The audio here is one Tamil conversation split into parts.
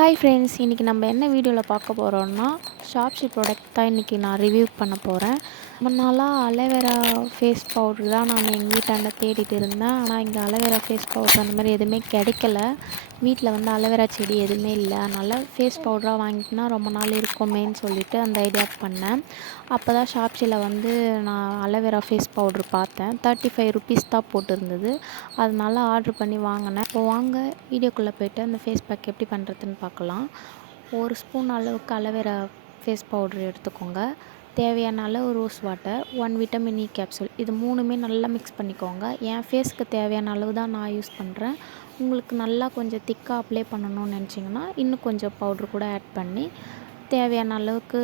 ஹாய் ஃப்ரெண்ட்ஸ், இன்றைக்கி நம்ம என்ன வீடியோவில் பார்க்க போகிறோம்னா ஷாப்ஸி ப்ராடக்ட் தான் இன்றைக்கி நான் ரிவ்யூ பண்ண போகிறேன். ரொம்ப நாளாக அலோவேரா ஃபேஸ் பவுடர் தான் நான் எங்கள் வீட்டாண்ட தேடிட்டு இருந்தேன். ஆனால் இங்கே அலோவேரா ஃபேஸ் பவுடர் அந்த மாதிரி எதுவுமே கிடைக்கல. வீட்டில் வந்து அலோவேரா செடி எதுவுமே இல்லை. அதனால் ஃபேஸ் பவுடராக வாங்கிட்டுனா ரொம்ப நாள் இருக்குமேன்னு சொல்லிவிட்டு அந்த ஐடியா பண்ணேன். அப்போ தான் ஷாப்ஸியில் வந்து நான் அலோவேரா ஃபேஸ் பவுட்ரு பார்த்தேன். 35 ருபீஸ் தான் போட்டிருந்தது. அதனால ஆர்ட்ரு பண்ணி வாங்கினேன். இப்போ வாங்க வீடியோக்குள்ளே போய்ட்டு அந்த ஃபேஸ் பேக் எப்படி பண்ணுறதுன்னு பார்க்கலாம். 1 ஸ்பூன் அளவுக்கு அலோவேரா ஃபேஸ் பவுட்ரு எடுத்துக்கோங்க. தேவையான அளவு rose water, 1 vitamin E capsule, இது 3மே நல்லா மிக்ஸ் பண்ணிக்கோங்க. என் ஃபேஸ்க்கு தேவையான அளவு தான் நான் யூஸ் பண்ணுறேன். உங்களுக்கு நல்லா கொஞ்சம் திக்காக அப்ளை பண்ணணும்னு நினச்சிங்கன்னா இன்னும் கொஞ்சம் பவுட்ரு கூட ஆட் பண்ணி தேவையான அளவுக்கு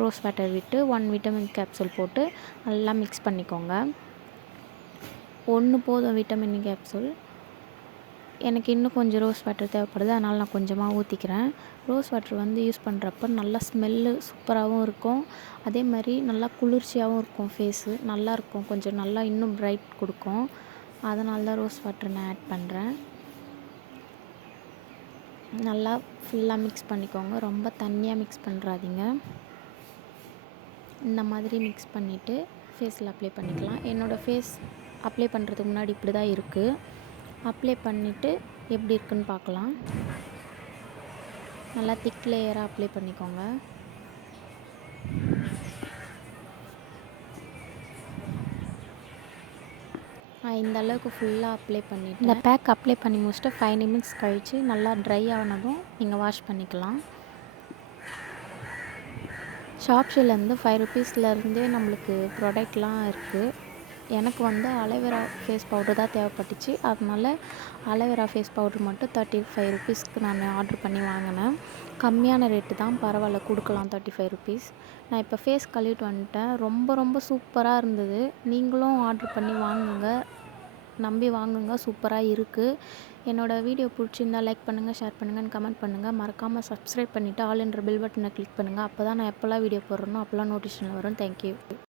ரோஸ் வாட்டர் விட்டு 1 விட்டமின் கேப்சூல் போட்டு நல்லா மிக்ஸ் பண்ணிக்கோங்க. 1 போதும் விட்டமின் இ கேப்சூல். எனக்கு இன்னும் கொஞ்சம் ரோஸ் வாட்டர் தேவைப்படுது, அதனால் நான் கொஞ்சமாக ஊற்றிக்கிறேன். ரோஸ் வாட்டர் வந்து யூஸ் பண்ணுறப்ப நல்லா ஸ்மெல்லு சூப்பராகவும் இருக்கும். அதே மாதிரி நல்லா குளிர்ச்சியாகவும் இருக்கும். ஃபேஸு நல்லாயிருக்கும், கொஞ்சம் நல்லா இன்னும் பிரைட் கொடுக்கும். அதனால தான் ரோஸ் வாட்டர் நான் ஆட் பண்ணுறேன். நல்லா ஃபுல்லாக மிக்ஸ் பண்ணிக்கோங்க. ரொம்ப தண்ணியாக மிக்ஸ் பண்ணுறாதீங்க. இந்த மாதிரி மிக்ஸ் பண்ணிவிட்டு ஃபேஸில் அப்ளை பண்ணிக்கலாம். என்னோடய ஃபேஸ் அப்ளை பண்ணுறதுக்கு முன்னாடி இப்படி தான் இருக்குது. அப்ளை பண்ணிவிட்டு எப்படி இருக்குன்னு பார்க்கலாம். நல்லா திக் லேயராக அப்ளை பண்ணிக்கோங்க. இந்த அளவுக்கு ஃபுல்லாக அப்ளை பண்ணிவிட்டு இந்த பேக் அப்ளை பண்ணி முடிச்சுட்டு 5 நிமிட்ஸ் கழித்து நல்லா ட்ரை ஆனதும் நீங்கள் வாஷ் பண்ணிக்கலாம். ஷாப்ஸிலேருந்து 5 ருபீஸ்லேருந்தே நம்மளுக்கு ப்ராடக்ட்லாம் இருக்குது. எனக்கு வந்து அலோவேரா ஃபேஸ் பவுடர் தான் தேவைப்பட்டுச்சு. அதனால அலோவேரா ஃபேஸ் பவுடர் மட்டும் 35 ருபீஸ்க்கு நான் ஆர்ட்ரு பண்ணி வாங்கினேன். கம்மியான ரேட்டு தான், பரவாயில்ல, கொடுக்கலாம் 35 ருபீஸ். நான் இப்போ ஃபேஸ் கழுவிட்டு வந்துட்டேன். ரொம்ப சூப்பராக இருந்தது. நீங்களும் ஆர்ட்ரு பண்ணி வாங்குங்க, நம்பி வாங்குங்க, சூப்பராக இருக்குது. என்னோடய வீடியோ பிடிச்சிருந்தா லைக் பண்ணுங்கள், ஷேர் பண்ணுங்கள், கமெண்ட் பண்ணுங்கள். மறக்காமல் சப்ஸ்கிரைப் பண்ணிவிட்டு ஆல் என்ற பெல் பட்டனை கிளிக் பண்ணுங்கள். அப்போ தான் நான் எப்போல்லாம் வீடியோ போடுறேனோ அப்போல்லாம் நோட்டிஃபிகேஷன் வரும். தேங்க்யூ.